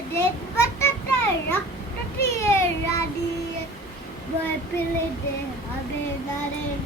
dead but the rock the tear, Raddy, boy, pillet, Abbey, Daddy.